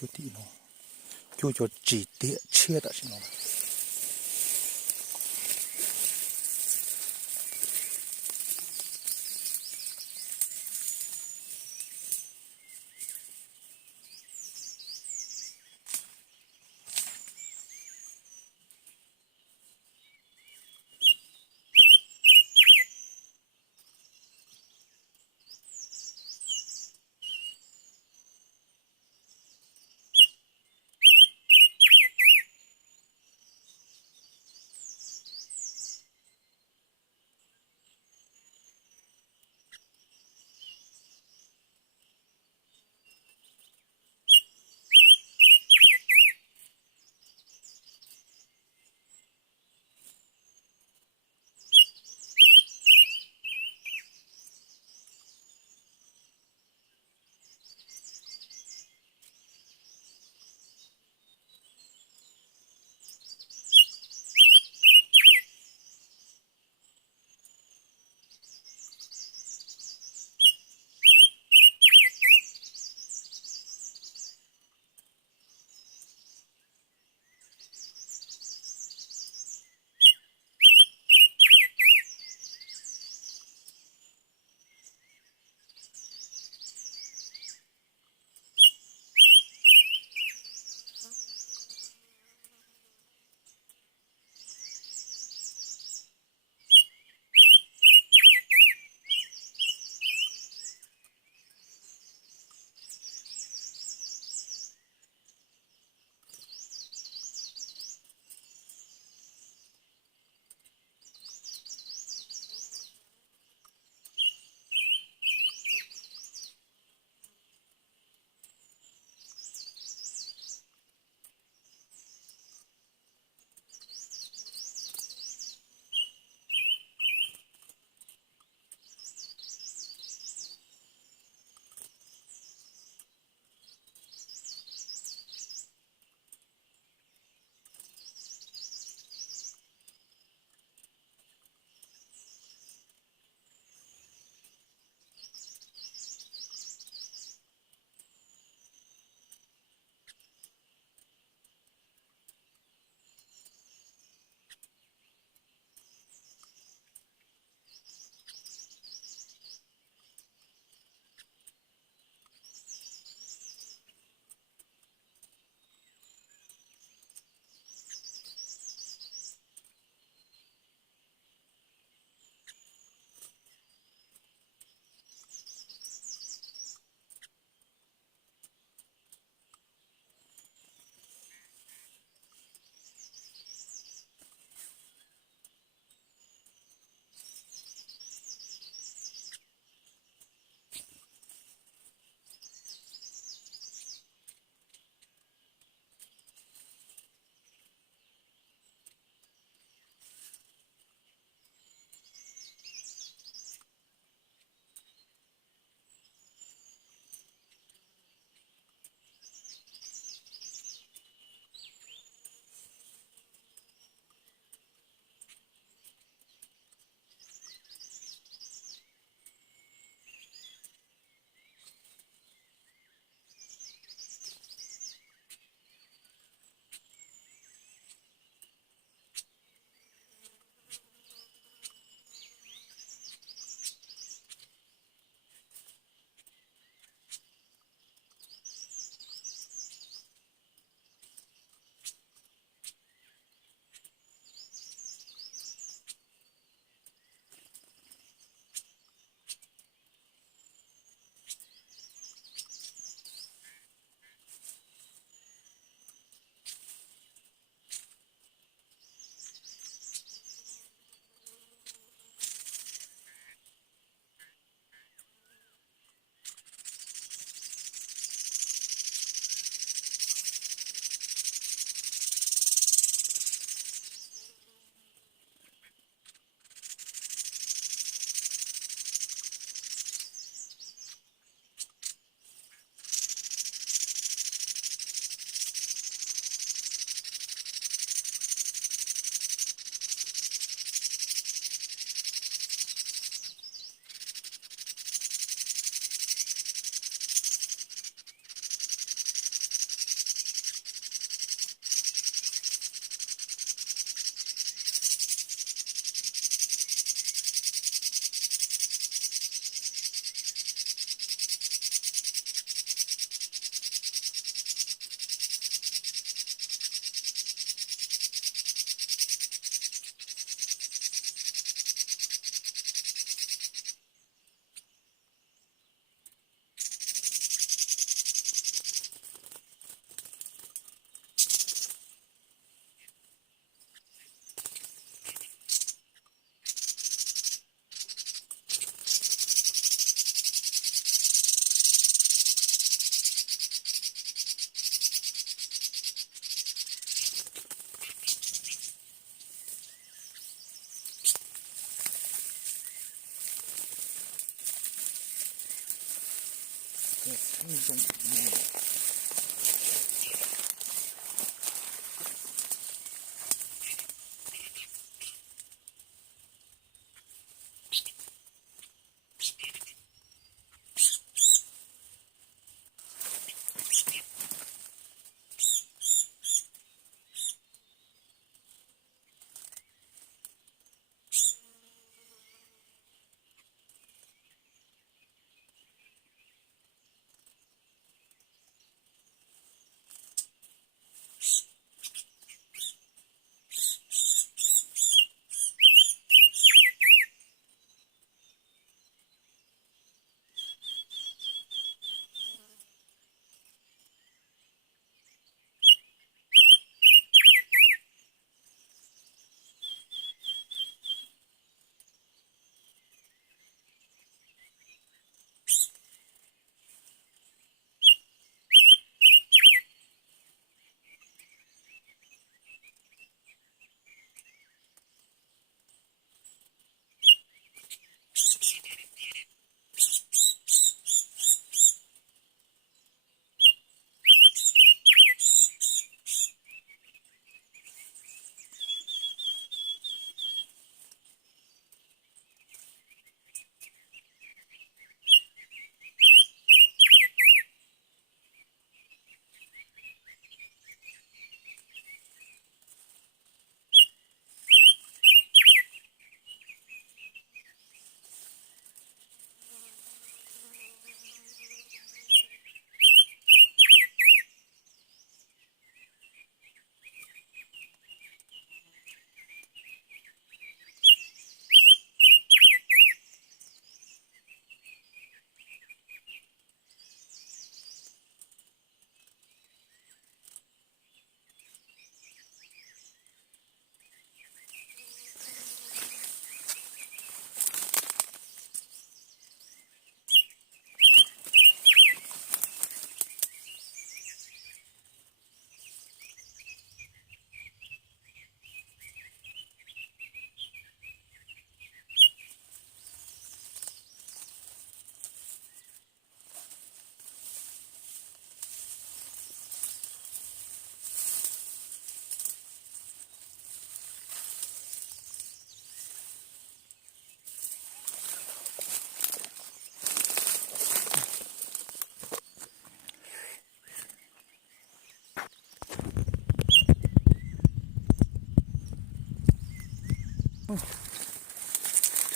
cho tí nó cho chỉ tiện chia đã xin nó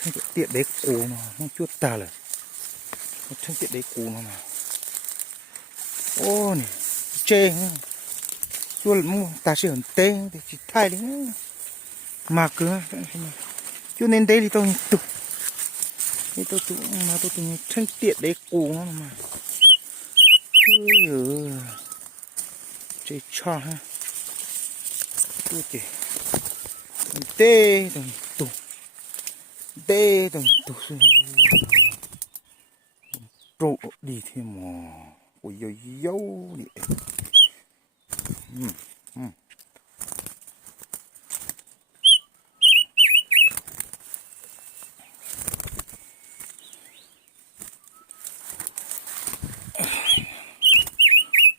Thanh tiện đấy cù nó chuột ta rồi. Thanh tiện đấy cù nó mà. Ô này, chê chuột mua ta sẽ hẳn tê thì chỉ thay đấy mà cứ cho nên đây thì tôi tục thì tôi tụ mà tôi tụ thanh tiện đấy cù nó mà. Chê cho ha. Tôi chỉ tê đồng tụ tê đồng tụ trụ đi thêm mà ôi dồi dấu đi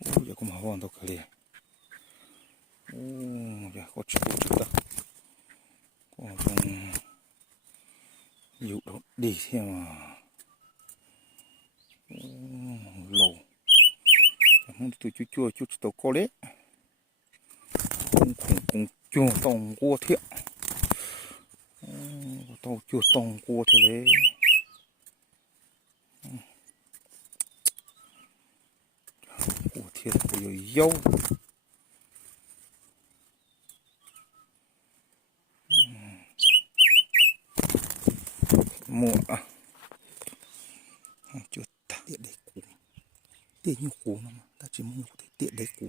ôi giờ cũng hòn đâu cả liền giờ có chút ta có trong nhiều đâu đi thêm mà lầu không tôi chút tàu có đấy không cùng chua tòng cua thiện tàu chua tòng cua thế đấy cua thiệt rồi dâu mùa chưa ta tiện đấy củ tiện như củ mà ta chỉ mua thể tiện đấy củ